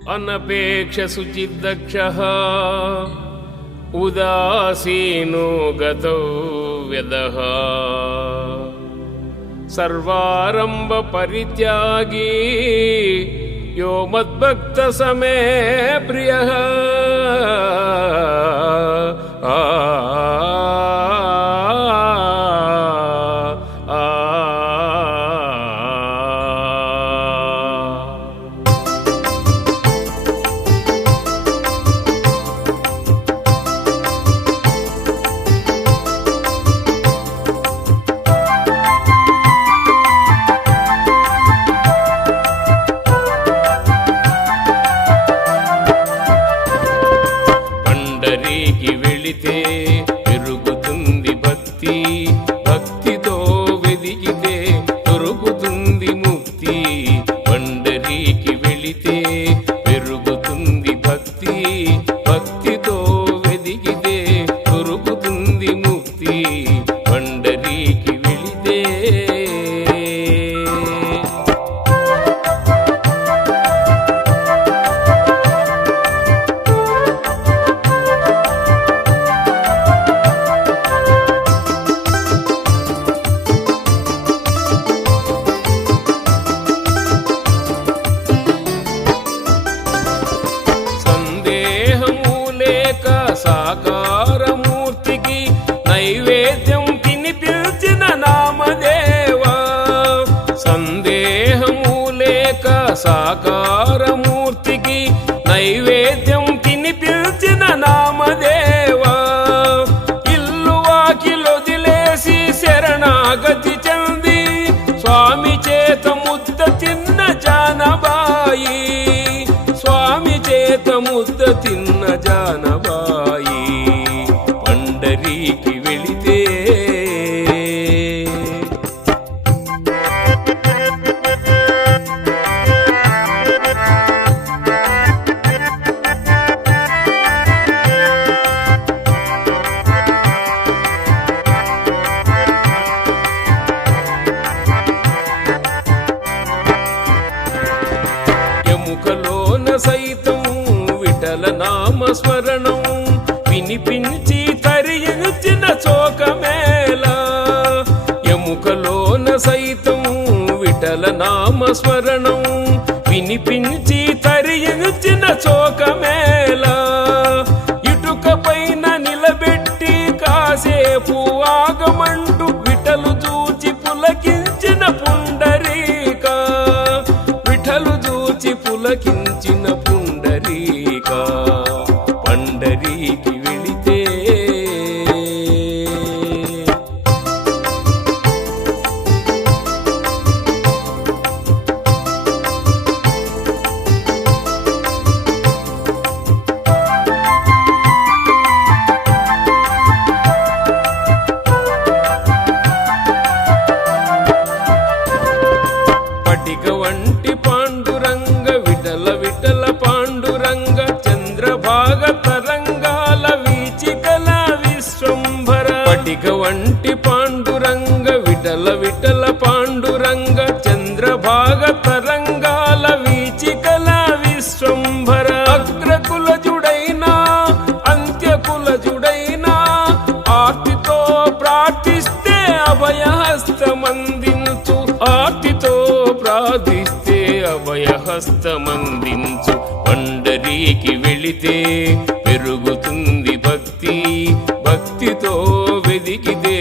అనపేక్ష శుచిర్దక్షః ఉదాసీనో గతో వ్యదః సర్వారంభ పరిత్యాగీ యో మద్భక్త సమే ప్రియః పండరీకి వెళితే పెరుగుతుంది భక్తి, భక్తితో వెదికితే దొరుకుతుంది ముక్తి. పండరీకి వెళితే పెరుగుతుంది భక్తి, భక్తితో వెదికితే దొరుకుతుంది ముక్తి. పండరీకి వెళితే సాకారమూర్తికి నైవేద్యం తినిపించిన నామదేవా. సందేహము లేక సాకారమూర్తికి నైవేద్యం తినిపించిన నామదేవా. ఇల్లు వాకిలొదిలేసి శరణాగతి చెంది స్వామి చేత ముద్ద తిన్న జానబాయి, స్వామి చేత ముద్ద తిన్న జానబాయి. పండరీకి వెళితే ఎముకలోన సైతం విఠల నామస్మరణం వినిపించి తరించిన చోకమేళ. ఎముకలోన సైతం విఠల నామస్మరణం వినిపించి తరించిన చోకమేళ. ఇటుక పైన నిలబెట్టి కాసేపు ఆగమంటూ విఠలు చూచి పులకించిన పుండరీక, విఠలు చూచి పులకించిన పుండరీక. పండరీకి వెళితే పటిక వంటి పాండురంగ విఠల విఠల పాండురంగ చంద్రభాగ తరంగాల వీచికల విశ్వంభర. పటిక వంటి పాండురంగ విఠల విఠల పాండురంగ చంద్రభాగ తరంగాల వీచికల విశ్వంభర. అగ్రకులజుడైనా అంత్యకులజుడైనా ఆర్తితో ప్రార్థిస్తే అభయహస్తమందించు, ఆర్తితో ప్రార్థిస్తే అభయహస్తమందించు. పండరీకి వెళితే పెరుగుతుంది భక్తి, భక్తితో వెదికితే